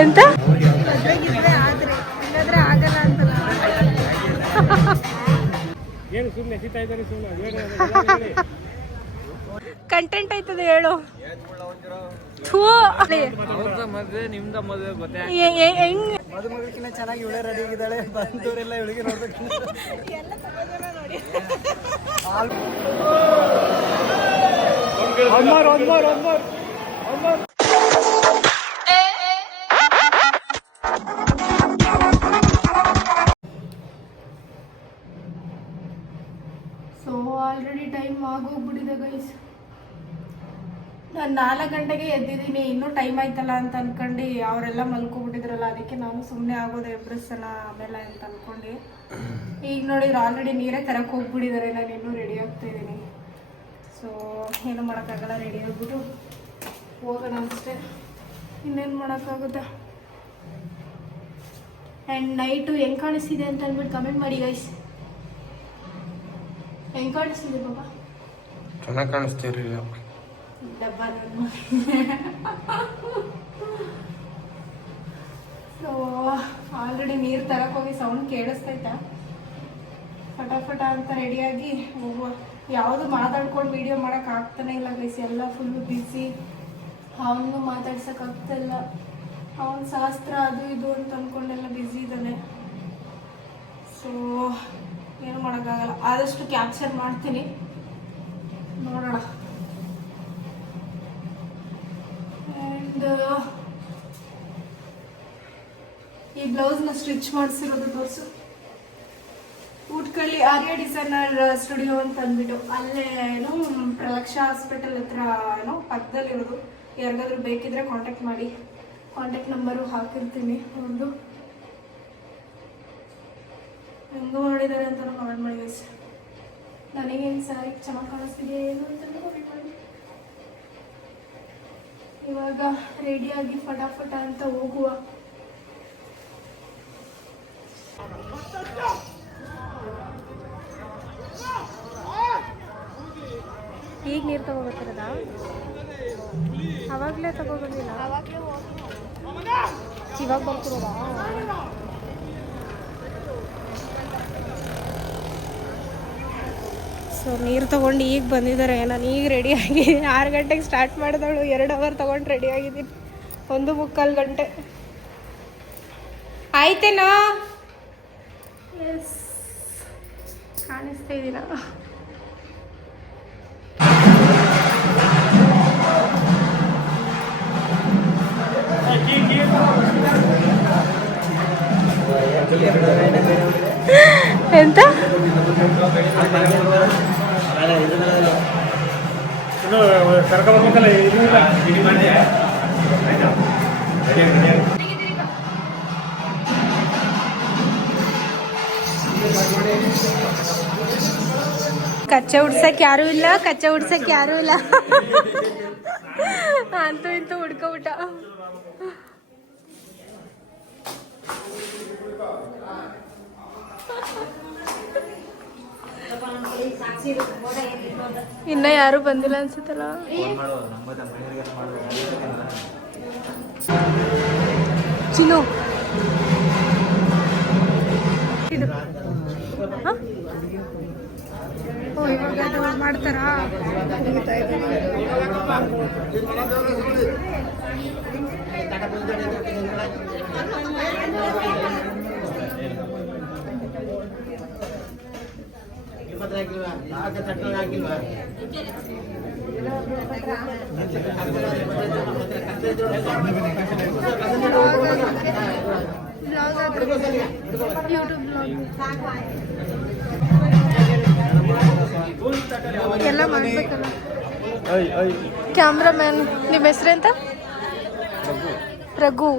ಎಂತ ಆಗಲ್ಲ ಅಂತಲ್ಲ. ಕಂಟೆಂಟ್ ಆಯ್ತದೆ ಹೇಳು. ಮದುಮಗಕ್ಕಿಂತ ಚೆನ್ನಾಗಿ ಇವಳೆ ರೆಡಿ ಆಗಿದ್ದಾಳೆ. ಬಂದವರೆಲ್ಲ ಇವಳಿಗೆ ನೋಡ್ಬೇಕು. ಸೊ ಆಲ್ರೆಡಿ ಟೈಮ್ ಆಗೋಗ್ಬಿಟ್ಟಿದೆ ಗೈಸ್. ನಾನು 4 ಗಂಟೆಗೆ ಎದ್ದಿದ್ದೀನಿ, ಇನ್ನೂ ಟೈಮ್ ಆಯ್ತಲ್ಲ ಅಂತ ಅನ್ಕೊಂಡು ಅವರೆಲ್ಲ ಮಲ್ಕೊಬಿಟ್ಟಿದ್ರಲ್ಲ, ಅದಕ್ಕೆ ನಾನು ಸುಮ್ಮನೆ ಆಗೋದು ಎಬ್ರಿಸೋಣ ಆಮೇಲೆ ಅಂತ ಅನ್ಕೊಂಡು. ಈಗ ನೋಡಿದ್ರೆ ಆಲ್ರೆಡಿ ನೀರೇ ತರಕ್ಕೆ ಹೋಗ್ಬಿಟ್ಟಿದ್ದಾರೆ, ನಾನು ಇನ್ನೂ ರೆಡಿ ಆಗ್ತಾಯಿದ್ದೀನಿ. ಸೊ ಏನು ಮಾಡೋಕ್ಕಾಗಲ್ಲ, ರೆಡಿ ಆಗಿಬಿಟ್ಟು ಹೋಗೋಣ ಅಷ್ಟೇ, ಇನ್ನೇನು ಮಾಡೋಕ್ಕಾಗುತ್ತೆ. ಆ್ಯಂಡ್ ನೈಟು ಹೆಂಗೆ ಕಾಣಿಸ್ತಿದೆ ಅಂತ ಅಂದ್ಬಿಟ್ಟು ಕಮೆಂಟ್ ಮಾಡಿ ಗೈಸ್. ಹೆಂಗೆ ಕಾಣಿಸ್ತಿದೆ ಬಾಬಾ? ಚೆನ್ನಾಗಿ ಕಾಣಿಸ್ತೀರಿಲ್ಲ ಡಬ್ಬ ನನ್ನ. ಸೊ ಆಲ್ರೆಡಿ ನೀರು ತರಕ್ಕೆ ಹೋಗಿ ಸೌಂಡ್ ಕೇಳಿಸ್ತೈತಾ? ಫಟಾಫಟ ಅಂತ ರೆಡಿಯಾಗಿ ಹೋಗುವ. ಯಾವುದು ಮಾತಾಡ್ಕೊಂಡು ವೀಡಿಯೋ ಮಾಡೋಕೆ ಆಗ್ತಾನೆ ಇಲ್ಲ ಗೈಸ್, ಎಲ್ಲ ಫುಲ್ಲು ಬ್ಯುಸಿ. ಅವನು ಮಾತಾಡ್ಸೋಕ್ಕಾಗ್ತಾಯಿಲ್ಲ, ಅವನ ಶಾಸ್ತ್ರ ಅದು ಇದು ಅಂತ ಅಂದ್ಕೊಂಡೆಲ್ಲ ಬ್ಯುಸಿ ಇದ್ದಾನೆ. ಸೊ ಏನು ಮಾಡೋಕ್ಕಾಗಲ್ಲ, ಆದಷ್ಟು ಕ್ಯಾಪ್ಚರ್ ಮಾಡ್ತೀನಿ, ನೋಡೋಣ. ಆ್ಯಂಡ್ ಈ ಬ್ಲೌಸ್ನ ಸ್ಟಿಚ್ ಮಾಡಿಸಿರೋದು ತೋರಿಸು. ಊಟ್ಕಳ್ಳಿ ಆರ್ಯ ಡಿಸೈನರ್ ಸ್ಟುಡಿಯೋ ಅಂತ ಅಂದ್ಬಿಟ್ಟು, ಅಲ್ಲೇ ಏನೋ ಪ್ರಲಕ್ಷ ಹಾಸ್ಪಿಟಲ್ ಹತ್ರ ಏನೋ ಪಕ್ಕದಲ್ಲಿರೋದು. ಯಾರಿಗಾದ್ರೂ ಬೇಕಿದ್ರೆ ಕಾಂಟ್ಯಾಕ್ಟ್ ಮಾಡಿ, ಕಾಂಟ್ಯಾಕ್ಟ್ ನಂಬರು ಹಾಕಿರ್ತೀನಿ. ಒಂದು ಹೆಂಗೋ ಮಾಡಿದ್ದಾರೆ ಅಂತ ಕಮೆಂಟ್ ಮಾಡಿ ಗೈಸ್. ನನಗೇನು ಸಾರಿ ಚೆನ್ನಾಗಿ ಕಾಣಿಸ್ತಿದೆ ಏನು ಅಂತ ಕಮೆಂಟ್ ಮಾಡಿ. ಇವಾಗ ರೆಡಿಯಾಗಿ ಫಟಾಫಟ ಅಂತ ಹೋಗುವ. ಈಗ ನೀರು ತಗೋಬೇಕಿರದ? ಅವಾಗಲೇ ತಗೋಬಂದಿಲ್ಲ, ಇವಾಗ ಬರ್ತಿರೋದಾ? ಸೊ ನೀರು ತೊಗೊಂಡು ಈಗ ಬಂದಿದ್ದಾರೆ. ನಾನು ಈಗ ರೆಡಿಯಾಗಿ 6 ಗಂಟೆಗೆ ಸ್ಟಾರ್ಟ್ ಮಾಡಿದವಳು 2 ಅವರ್ ತೊಗೊಂಡು ರೆಡಿಯಾಗಿದ್ದೀನಿ. 1:45 ಗಂಟೆ ಆಯ್ತೇನಾ? ಎಸ್, ಕಾಣಿಸ್ತಾ ಇದ್ದೀನ? ಎಂತ ಕಚ್ಚೆ ಉಡ್ಸಕ್ಕೆ ಯಾರು ಇಲ್ಲ, ಕಚ್ಚೆ ಉಡ್ಸಕ್ಕೆ ಯಾರು ಇಲ್ಲ ಅಂತೂ ಇಂತೂ ಹುಡ್ಕೊಬಿಟ್ಟ. ಇನ್ನ ಯಾರು ಬಂದಿಲ್ಲ ಅನ್ಸುತ್ತಲ್ಲ. ಚಿನ್ನು ಇದು ಇವಾಗ ಮಾಡ್ತಾರಾ? ಎಲ್ಲ ಮಾಡ್ಬೇಕಲ್ಲ. ಕ್ಯಾಮ್ರಾಮ್ಯಾನ್ ನಿಮ್ಮ ಹೆಸರೆಂತ? ರಘು.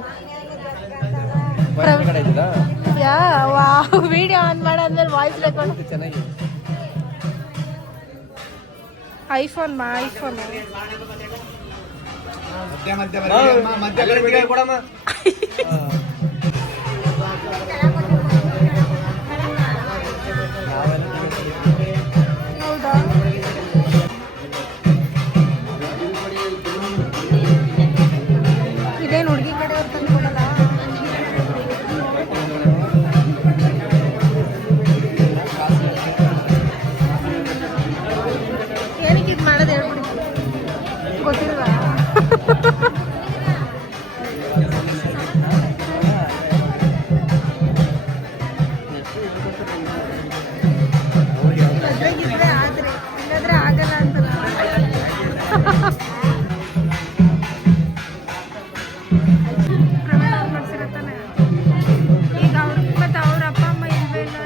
ಯಾ ವಾ, ವಿಡಿಯೋ ಆನ್ ಮಾಡಾದ್ಮೇಲೆ ವಾಯ್ಸ್ ರೆಕಾರ್ಡ್. ಐಫೋನ್ ಹೌದಾ? ಗೊತ್ತಿಲ್ವಾ? ಮದ್ವೆಗಿದ್ರೆ ಆದ್ರೆ ಇಲ್ಲಾದ್ರೆ ಆಗಲ್ಲ ಅಂತ ಮಾಡ್ಸಿರತ್ತಾನೆ. ಈಗ ಅವ್ರ ಮತ್ತೆ ಅವ್ರ ಅಪ್ಪ ಅಮ್ಮ ಇಲ್ವೇ ಇಲ್ಲ,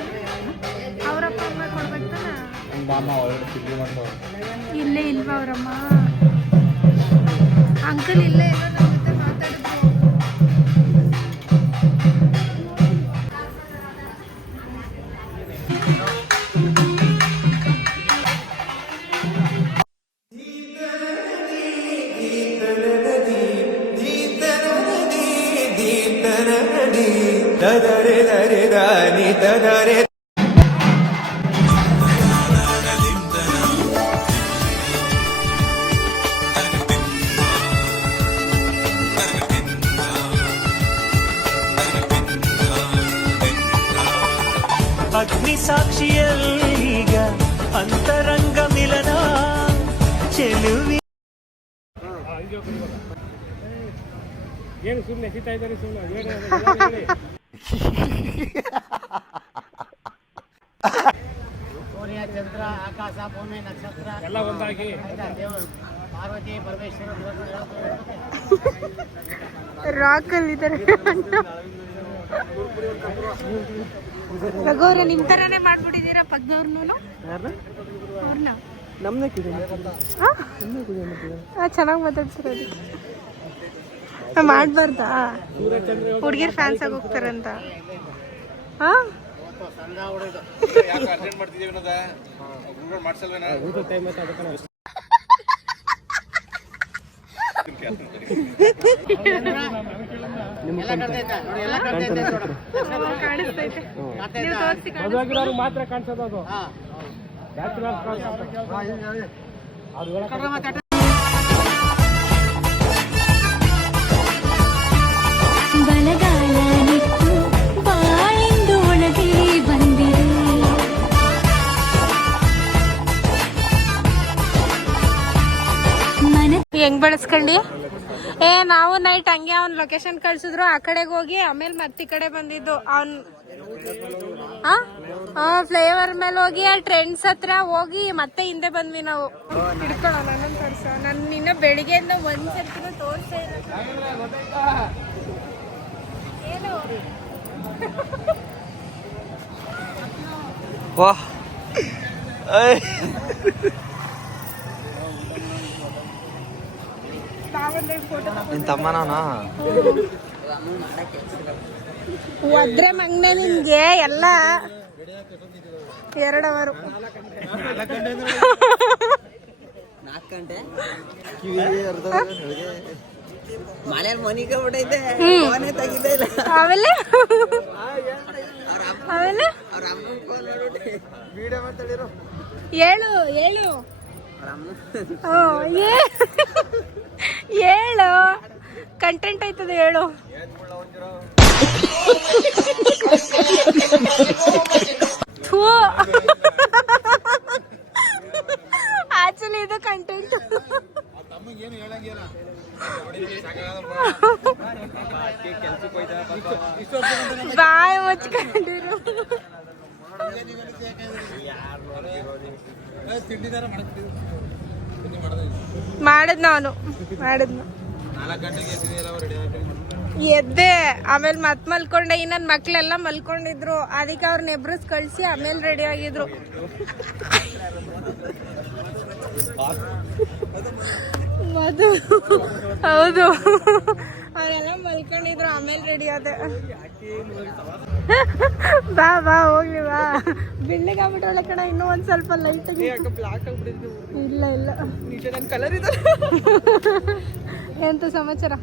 ಅವ್ರ ಅಪ್ಪ ಅಮ್ಮ ಕೊಡ್ಬೇಕು ತಾನೆ. ಇಲ್ಲೇ ಇಲ್ವಾ ಅವರಮ್ಮ? ಅಂಕಲ್ ಇಲ್ಲೇ ಇಲ್ಲ, ನಮ್ಮ ಜೊತೆ ಮಾತಾಡಿದ್ರು. ಅಗ್ನಿ ಸಾಕ್ಷಿಯಲ್ಲೀಗ ಅಂತರಂಗ ಮಿಲನ ಚೆಲುವಿ. ಏನು ಸುಮ್ಮನೆ ಸಿಗ್ತಾ ಇದ್ದಾರೆ ಸುಮ್ಮನೆ ಸೂರ್ಯ ಚಂದ್ರ ಆಕಾಶ ಭೂಮಿ ನಕ್ಷತ್ರ ಎಲ್ಲ ಒಂದಾಗಿ ದೇವರು ಪಾರ್ವತಿ ಪರಮೇಶ್ವರ ರಾಕಲ್ ಇದ್ದಾರೆ. ರಘುವ್ರೆ ನಿಮ್ ತರಾನೇ ಮಾಡ್ಬಿಟ್ಟಿದ್ದೀರಾ ಪಕ್ಕದವ್ರನ್ನೂ ಅವ್ರನ್ನ. ಚೆನ್ನಾಗಿ ಮಾತಾಡ್ಸಿರೋದು ಮಾಡ್ಬಾರ್ದಾ? ಹುಡುಗಿರ್ ಫ್ಯಾನ್ಸ್ ಆಗಿ ಹೋಗ್ತಾರಂತ. ಮದುವಾಗಿರೋರು ಮಾತ್ರ ಕಾಣಿಸೋದು ಅದು. ಬಲಗಾಲ ನಿಟ್ಟು ಬಾಳೆಂದು ಒಳಗೆ ಬಂದಿದೆ. ಹೆಂಗ್ ಬೆಳೆಸ್ಕೊಂಡಿ? ನಾವು ನೈಟ್ ಹಂಗೆ ಅವ್ನ ಲೊಕೇಶನ್ ಕಳ್ಸಿದ್ರು, ಆ ಕಡೆಗೆ ಹೋಗಿ ಆಮೇಲೆ ಮತ್ತೆ ಈ ಕಡೆ ಬಂದಿದ್ದು. ಅವ್ನ್ ಫ್ಲೇವರ್ ಮೇಲೆ ಹೋಗಿ ಆ ಟ್ರೆಂಡ್ಸ್ ಹತ್ರ ಹೋಗಿ ಮತ್ತೆ ಹಿಂದೆ ಬಂದ್ವಿ ನಾವು. ಹಿಡ್ಕೊಳ್ಳೋ ನನ್ನನ್ನು ತೋರ್ಸ. ನಾನು ನಿನ್ನ ಬೆಳಿಗ್ಗೆಯಿಂದ ಒಂದ್ಸರ್ತಿನೂ ತೋರ್ಸೇ ಇಲ್ಲ. ಏನು ನಿನ್ ತಮ್ಮ ನಾನು ಒದ್ರೆ ಮಗ್ನೆ ನಿನ್ಗೆ ಎಲ್ಲ 2 ಅವರು. 4 ಗಂಟೆ ಮನೇಲಿ ಮನಿಗೆ ಬಿಟ್ಟೈತೆ. ತೆಗಿತಾ ಇಲ್ಲ. ಆಮೇಲೆ ಆಮೇಲೆ ವಿಡಿಯೋ ಮಾಡ್ತಾಳಿರೋ. ಹೇಳು ಹೇಳು ಕಂಟೆಂಟ್ ಆಯ್ತದೆ ಹೇಳು. ಆಕ್ಚುಲಿ ಇದು ಕಂಟೆಂಟ್. ಬಾಯ್ ಮುಚ್ಕೊಂಡಿರು. ಮಾಡಿದ್ನು ಎದ್ದೆ, ಆಮೇಲೆ ಮತ್ ಮಲ್ಕೊಂಡೆ. ಇನ್ನೊಂದ್ ಮಕ್ಳೆಲ್ಲ ಮಲ್ಕೊಂಡಿದ್ರು, ಅದಕ್ಕೆ ಅವ್ರನ್ನ ಎಬ್ರಸ್ ಕಳ್ಸಿ ಆಮೇಲೆ ರೆಡಿ ಆಗಿದ್ರು. ಮದು ಹೌದು, ಅವರೆಲ್ಲ ಮಲ್ಕೊಂಡಿದ್ರು, ಆಮೇಲೆ ರೆಡಿ ಆದೆ. ಬಾ ಹೋಗ್ಲಿ ಬಾ. ಬಿಳ್ಳಿಗಾಗ್ಬಿಟ್ರಲ್ಲ ಕಣ, ಇನ್ನೂ ಒಂದ್ ಸ್ವಲ್ಪ ಲೈಟ್ ಆಗಿ. ಇಲ್ಲ ಕಲರ್ ಇದೆ. ಎಂತ ಸಮಾಚಾರ?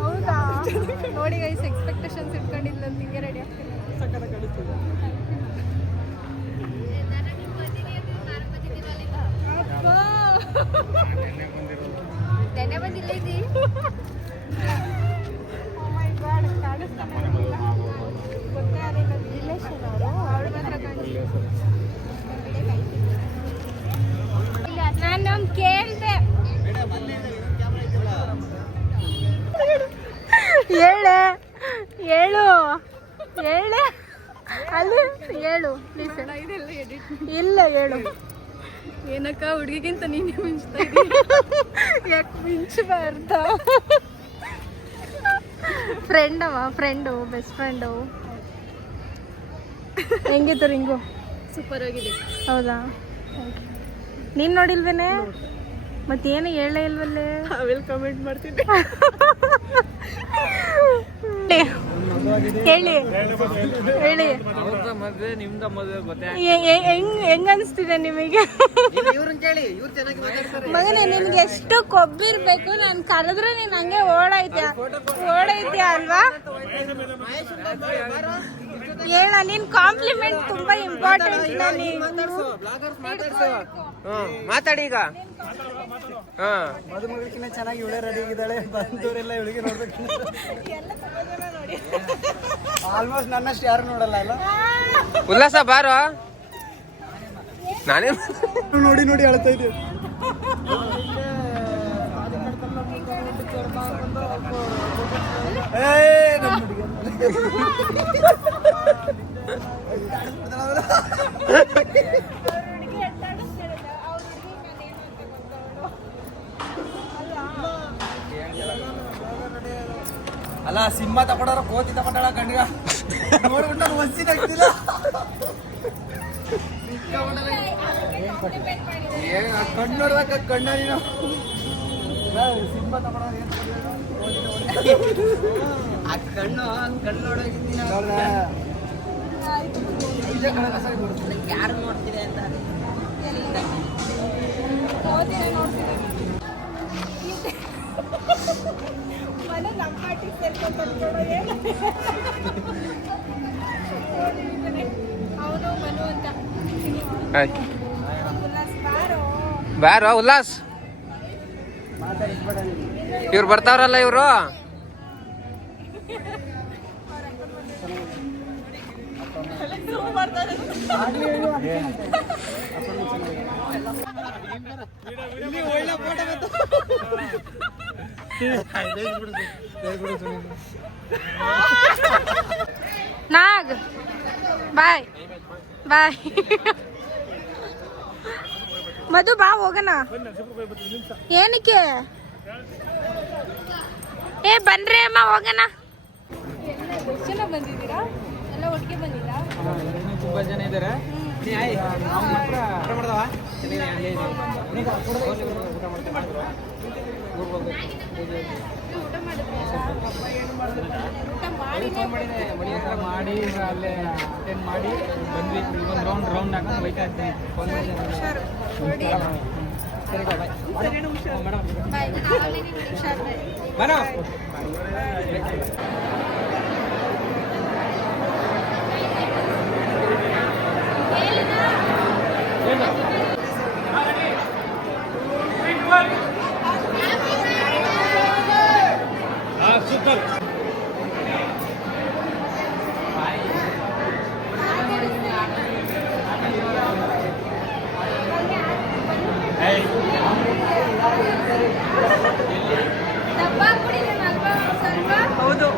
ಹೌದಾ? ನೋಡಿ ಗೈಸ್, ಎಕ್ಸ್ಪೆಕ್ಟೇಷನ್ಸ್ ಇಟ್ಕೊಂಡಿಲ್ಲ, ಹಿಂಗೆ ರೆಡಿ ಆಗ್ತೀನಿ. ನೆನೆ ಬಂದಿಲ್ಲ. ಹೇಳಿ ಅಲ್ಲಿ ಹೇಳು ಇಲ್ಲ ಹೇಳು. ಏನಕ್ಕ ಹುಡುಗಿಗಿಂತ ನೀನೇ ಮಿಂಚ್ತಾ ಇದ್ದೀನಿ. ಯಾಕೆ ಮಿಂಚಬಾರ್ದ? Friend best friend. ಹೆಂಗಿತ್ತು ರಿಂಗು? ಸೂಪರ್ ಆಗಿದೆ. ಹೌದಾ? ನೀನು ನೋಡಿಲ್ವೇನೆ? ಮತ್ತೇನು ಹೇಳೇ ಇಲ್ವಲ್ಲೇ? ಆಮೇಲೆ ಕಮೆಂಟ್ ಮಾಡ್ತಿದ್ದೆ. ಹೇಳಿ ಹೆಂಗ್ ಅನ್ಸ್ತಿದೆ ನಿಮಗೆ? ಮಗನೇ ನಿನ್ಗೆ ಎಷ್ಟು ಕೊಬ್ಬಿರ್ಬೇಕು, ನಾನು ಕರೆದ್ರೆ ನೀನ್ ಹಂಗೆ ಓಡೈತ್ಯ ಅಲ್ವಾ? ಹೇಳ, ನಿನ್ ಕಾಂಪ್ಲಿಮೆಂಟ್ ತುಂಬಾ ಇಂಪಾರ್ಟೆಂಟ್. ಮಾತಾಡಿ ಈಗ. ಮದುಮಗಳಿಗಿನ್ನ ಚೆನ್ನಾಗಿ ಇವಳೆ ರೆಡಿ ಆಗಿದ್ದಾಳೆ. ಬಂದವರೆಲ್ಲ ಇವಳಿಗೆ ನೋಡ್ಬೇಕು. ಆಲ್ಮೋಸ್ಟ್ ನನ್ನಷ್ಟು ಯಾರು ನೋಡಲ್ಲ ಅಲ್ಲ. ಉಲ್ಲಾಸ ಬಾರೋ, ನಾನೇ ನೋಡಿ ನೋಡಿ ಹೇಳ್ತಾ ಇದ್ದೀವಿ. ಅಲ್ಲ, ಸಿಂಹ ತಗೊಂಡಾರ ಕೋತಿ ತಗೊಂಡಾಳ ಗಂಡಿಗ ನೋಡ್ಬಿಟ್ಟು ನಾನು ಒನ್ಸಿನ ಆಗ್ತಿಲ್ಲ. ಕಣ್ಣು ನೋಡ್ಬೇಕ, ಕಣ್ಣ ನೀನು. ಸಿಂಹ ತಗೊಂಡಾರ ಕಣ್ಣು ನೋಡೋಗಿದ್ದೀನಿ. ಯಾರು ನೋಡ್ತಿದೆ ಅಂತ ಅವನು ಮನು ಅಂತ. ಬಾರೋ ಉಲ್ಲಾಸ್, ಇವ್ರು ಬರ್ತಾವ್ರಲ್ಲ ಇವ್ರು. ನಾಗ್ ಬಾಯ್ ಬಾಯ್. ಮಧು ಬಾ ಹೋಗೋಣ. ಏನಕ್ಕೆ? ಬನ್ರಿ ಅಮ್ಮ ಹೋಗೋಣ. ಎಷ್ಟು ಜನ ಬಂದಿದ್ದೀರಾ? ಎಲ್ಲ ಒಟ್ಟಿಗೆ ಬಂದಿದ್ದೀರಾ? ತುಂಬಾ ಜನ ಇದ್ದಾರೆ. ಮಾಡಿ ಅಲ್ಲೇ ಅಟೆಂಡ್ ಮಾಡಿ ಬಂದ್ವಿ. ಒಂದು ರೌಂಡ್ ಹಾಕೊಂಡು ಹೋಯ್ತಾ ಇರ್ತೀನಿ. ಸರಿ ಮೇಡಮ್. ಸೂಪರ್. ಹೌದು.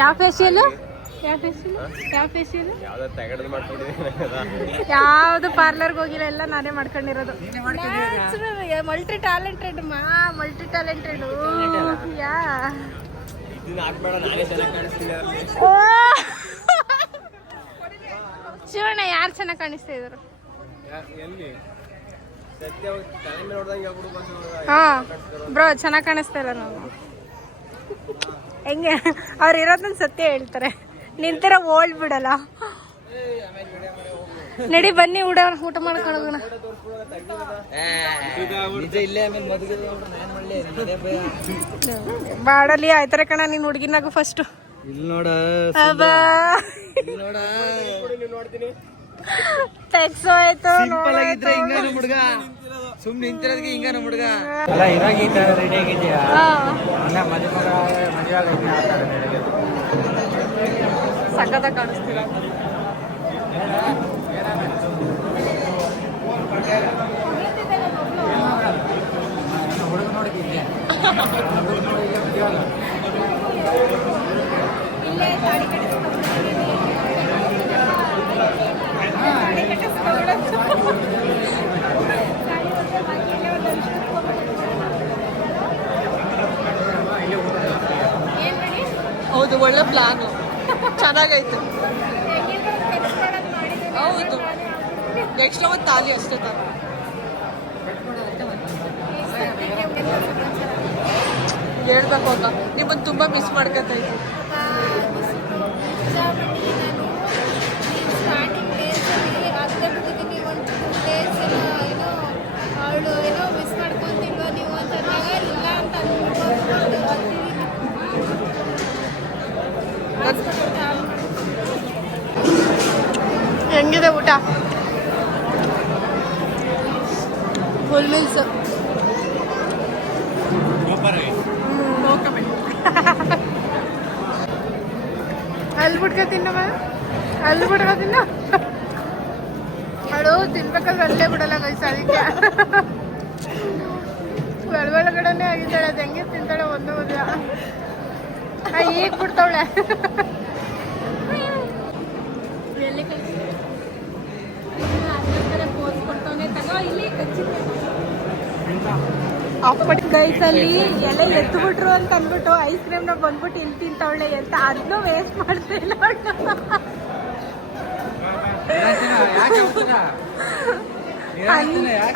ಯಾವ ಫೇಶಿಯಲ್? ಯಾವ್ದು ಪಾರ್ಲರ್ಗೆ ಹೋಗಿಲ್ಲ, ಎಲ್ಲ ನಾನೇ ಮಾಡ್ಕೊಂಡಿರೋದು. ಮಲ್ಟಿ ಟ್ಯಾಲೆಂಟೆಡ್ ಯಾ. ಶಿವಣ್ಣ ಯಾರು ಚೆನ್ನಾಗಿ ಕಾಣಿಸ್ತಾ ಇದ್ರು? ಹಾ ಬ್ರೋ, ಚೆನ್ನಾಗಿ ಕಾಣಿಸ್ತಾ ಇಲ್ಲ ನಾವು. ಹೆಂಗೆ ಅವ್ರು ಇರೋದನ್ನ ಸತ್ಯ ಹೇಳ್ತಾರೆ. ನಿಂತಿರ ಓಲ್ಡ್ ಬಿಡಲ್ಲ. ನಡಿ ಬನ್ನಿ, ಊಟ ಮಾಡ್ಕೊಳ್ಳೋಣ. ಬಾಡಲಿ ಆಯ್ತಾರೆ ಕಣ ನೀನ್ ಹುಡುಗಿನಾಗು ಫಸ್ಟ್. ಇಲ್ಲಿ ನೋಡ ಟೆಕ್ಸ್ ಆಯ್ತು ಸಿಂಪಲ್ ಆಗಿದ್ರೆ ಹಿಂಗ ನಮ್ಮ ಹುಡುಗ ಸುಮ್ಮನೆ ನಿಂತಿರೋದಕ್ಕೆ ಹಿಂಗ ನಮ್ಮ ಹುಡುಗ ಅಲ್ಲ ಇವಾಗ ಈ ತರ ರೆಡಿ ಆಗಿದೆಯಾ ಅಲ್ಲ ಮದುವೆ ಆಗೈತೆ ಸಖತ್ತಾಗಿ ಕಾಣಿಸ್ತೀರ. ಹುಡುಗ ನೋಡಿದ್ದೆ ಇಲ್ಲೇ ತಾಳಿ ಹೌದು, ಒಳ್ಳೆ ಪ್ಲಾನು, ಚೆನ್ನಾಗೈತೆ. ಹೌದು, ನೆಕ್ಸ್ಟ್ ಒಂದು ತಾಲಿ ಅಷ್ಟೇ ತಾನೆ. ಹೇಳ್ಬೇಕು ಅಕ್ಕ, ನಿಮ್ಮನ್ನು ತುಂಬ ಮಿಸ್ ಮಾಡ್ಕೊತಾ ಇದ್ದೀನಿ. ಸ್ಟಾರ್ಟಿಂಗ್ ಡೇಸಲ್ಲಿ ಆಗದೆ ಬಿಟ್ಟಿದ್ದೀನಿ. ಒಂದು 2 ಡೇಸ್ ಏನೋ ಅವಳು ಏನೋ ಮಿಸ್ ಮಾಡ್ಕೊತಿಲ್ವ ನೀವು ಅಂತ ಅಂದಾಗ ಇಲ್ಲ ಅಂತ ಹೆಂಗಿದೆ ಊಟ? Full meals. ಅಲ್ಲಿ ಬಿಡ್ಕ ತಿನ್ನವ, ಅಲ್ಲಿ ಬಿಡ್ಕ ತಿನ್ನ. ಅವಳು ತಿನ್ಬೇಕಾದ್ರೆ ಅಲ್ಲೇ ಬಿಡಲ್ಲ ಗೈಸ್, ಅದಕ್ಕೆ ಒಳಗಡೆನೆ ಆಗಿದ್ದಾಳೆ. ಅದು ಹೆಂಗೆ ತಿಂತಾಳೆ ಒಂದು ಈಗ ಬಿಡ್ತಾವಳೆ. ಗೈಸಲ್ಲಿ ಎಲೆ ಎತ್ತು ಬಿಟ್ರು ಅಂತ ಅಂದ್ಬಿಟ್ಟು ಐಸ್ ಕ್ರೀಮ್ನ ಬಂದ್ಬಿಟ್ಟು ಇಲ್ಲಿ ತಿಂತವಳೆ ಅಂತ ಅದನ್ನು ವೇಸ್ಟ್ ಮಾಡ್ತಿಲ್ಲ.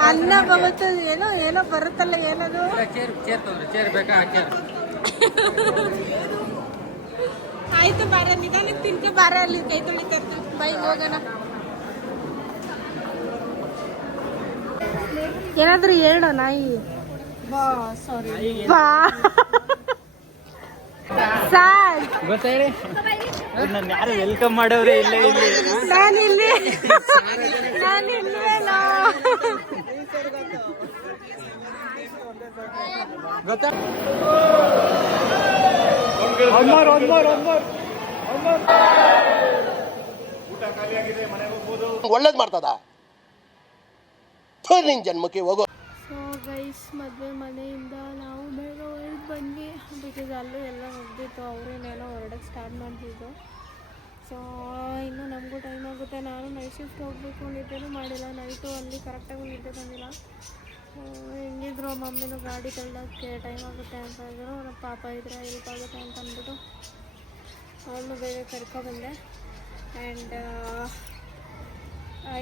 ಅನ್ನ ಬರುತ್ತೆ, ಏನೋ ಏನೋ ಬರುತ್ತಲ್ಲ, ಏನದು ಆಯ್ತು ಬಾರ, ನಿಧಾನಕ್ಕೆ ತಿನ್ಕೆ ಬಾರ, ಅಲ್ಲಿ ಕೈ ತೊಳಿತಾ ಇರ್ತೀವಿ. ಬೈ ಹೋಗೋಣ. ಏನಾದ್ರೂ ಹೇಳೋ ನಾಯಿ ಬಾ. ಸಾರಿ ಬಾ ಸಾರ್, ನನ್ನ ಯಾರು ವೆಲ್ಕಮ್ ಮಾಡೋರೇ ಇಲ್ಲ ಇಲ್ಲಿ. ನಾನಿಲ್ಲಿ ನಾನಿಲ್ವೇನೋ ಗೊತ್ತಾ? ಒಳ್ಳೇದು ಮಾಡ್ತದ ನಿನ್ ಜನ್ಮಕ್ಕೆ ಹೋಗೋ. ಸೊ ಗೈಸ್, ಮದುವೆ ಮನೆಯಿಂದ ನಾವು ಬೇಗ ಹೊರಗೆ ಬಂದ್ವಿ. ಬಿಕಾಸ್ ಅಲ್ಲೂ ಎಲ್ಲ ಮುಗ್ದಿತ್ತು, ಅವರೇನೇನೋ ಹೊರಡಕ್ಕೆ ಸ್ಟಾರ್ಟ್ ಮಾಡ್ತಿದ್ದು. ಸೊ ಇನ್ನೂ ನಮಗೂ ಟೈಮ್ ಆಗುತ್ತೆ. ನಾನು ನೈಟ್ ಶಿಫ್ಟ್ ಹೋಗಬೇಕು, ನಿದ್ದೆನೂ ಮಾಡಿಲ್ಲ. ನೈಟು ಅಲ್ಲಿ ಕರೆಕ್ಟಾಗಿ ನಿದ್ದೆ ಬಂದಿಲ್ಲ. ಹೆಂಗಿದ್ರು ಮಮ್ಮಿನೂ ಗಾಡಿ ತಳ್ಳೋಕ್ಕೆ ಟೈಮ್ ಆಗುತ್ತೆ ಅಂತ ಇದ್ರು. ನಮ್ಮ ಪಾಪ ಇದ್ರೆ ಹೆಲ್ಪ್ ಆಗುತ್ತೆ ಅಂತ ಅಂದ್ಬಿಟ್ಟು ಅವನು ಬೇಗ ಕರ್ಕೊಬಂದೆ. ಆ್ಯಂಡ್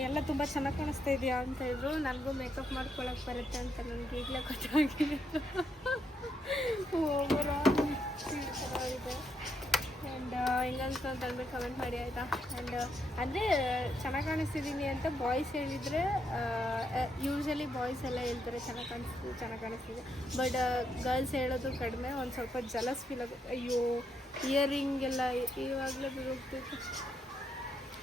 ಎಲ್ಲ ತುಂಬ ಚೆನ್ನಾಗಿ ಕಾಣಿಸ್ತಾ ಇದೆಯಾ ಅಂತ ಇದ್ರು. ನನಗೂ ಮೇಕಪ್ ಮಾಡ್ಕೊಳಕ್ಕೆ ಬರುತ್ತೆ ಅಂತ ನನಗೆ ಈಗಲೇ ಗೊತ್ತಾಗಿದೆ. ಓವರಾಲ್ ಈ ಥರ ಇದೆ. ಆ್ಯಂಡ್ ಹೆಂಗನ್ತು ಅಂತ ಅಂದ್ಬಿಟ್ಟು ಕಮೆಂಟ್ ಮಾಡಿ ಆಯಿತಾ. ಆ್ಯಂಡ್ ಅಂದರೆ ಚೆನ್ನಾಗಿ ಕಾಣಿಸ್ತಿದ್ದೀನಿ ಅಂತ ಬಾಯ್ಸ್ ಹೇಳಿದರೆ, ಯೂಶ್ವಲಿ ಬಾಯ್ಸ್ ಎಲ್ಲ ಹೇಳ್ತಾರೆ ಚೆನ್ನಾಗಿ ಕಾಣಿಸ್ತಿದೆ. ಬಟ್ ಗರ್ಲ್ಸ್ ಹೇಳೋದು ಕಡಿಮೆ. ಒಂದು ಸ್ವಲ್ಪ ಜಲಸ್ ಫೀಲ್ ಆಗುತ್ತೆ. ಅಯ್ಯೋ ಇಯರಿಂಗ್ ಎಲ್ಲ ಇವಾಗಲೇ ಬಿಡೋಗ್ತಿತ್ತು.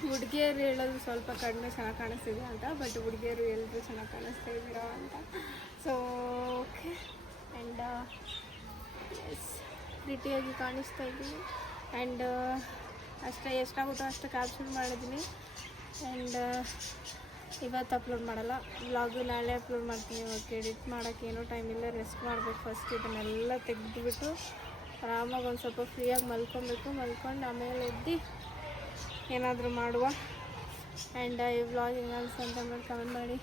ಹುಡುಗಿಯರು ಹೇಳೋದು ಸ್ವಲ್ಪ ಕಡಿಮೆ ಚೆನ್ನಾಗಿ ಕಾಣಿಸ್ತಿದೆ ಅಂತ, ಬಟ್ ಹುಡುಗಿಯರು ಎಲ್ಲರೂ ಚೆನ್ನಾಗಿ ಕಾಣಿಸ್ತಾ ಇದ್ದೀರಾ ಅಂತ. So okay. ಆ್ಯಂಡ್ ಎಸ್, ಪ್ರೀತಿಯಾಗಿ ಕಾಣಿಸ್ತಾ ಇದ್ದೀನಿ. ಆ್ಯಂಡ್ ಅಷ್ಟೇ, ಎಷ್ಟಾಗುತ್ತೋ ಅಷ್ಟು ಕ್ಯಾಪ್ಚರ್ ಮಾಡಿದ್ದೀನಿ. ಆ್ಯಂಡ್ ಇವತ್ತು ಅಪ್ಲೋಡ್ ಮಾಡಲ್ಲ ವ್ಲಾಗು, ನಾಳೆ ಅಪ್ಲೋಡ್ ಮಾಡ್ತೀನಿ. ಇವತ್ತು ಎಡಿಟ್ ಮಾಡೋಕ್ಕೆ ಏನೂ ಟೈಮ್ ಇಲ್ಲ, ರೆಸ್ಟ್ ಮಾಡಬೇಕು. ಫಸ್ಟ್ ಇದನ್ನೆಲ್ಲ ತೆಗೆದುಬಿಟ್ಟು ಆರಾಮಾಗಿ ಒಂದು ಸ್ವಲ್ಪ ಫ್ರೀಯಾಗಿ ಮಲ್ಕೊಂಡು ಆಮೇಲೆ ಎದ್ದು ಏನಾದರೂ ಮಾಡುವ. ಆ್ಯಂಡ್ ಈ ವ್ಲಾಗ್ ಹೆಂಗೆ ಅನ್ಸ್ತು ಅಂತ ಕಮೆಂಟ್ ಮಾಡಿ,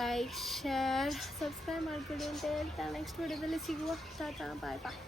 ಲೈಕ್, ಶೇರ್, ಸಬ್ಸ್ಕ್ರೈಬ್ ಮಾಡಿಕೊಡಿ ಅಂತ ಹೇಳ್ತಾ ನೆಕ್ಸ್ಟ್ ವಿಡಿಯೋದಲ್ಲಿ ಸಿಗುವ. ಟಾಟಾ, ಬಾಯ್ ಬಾಯ್.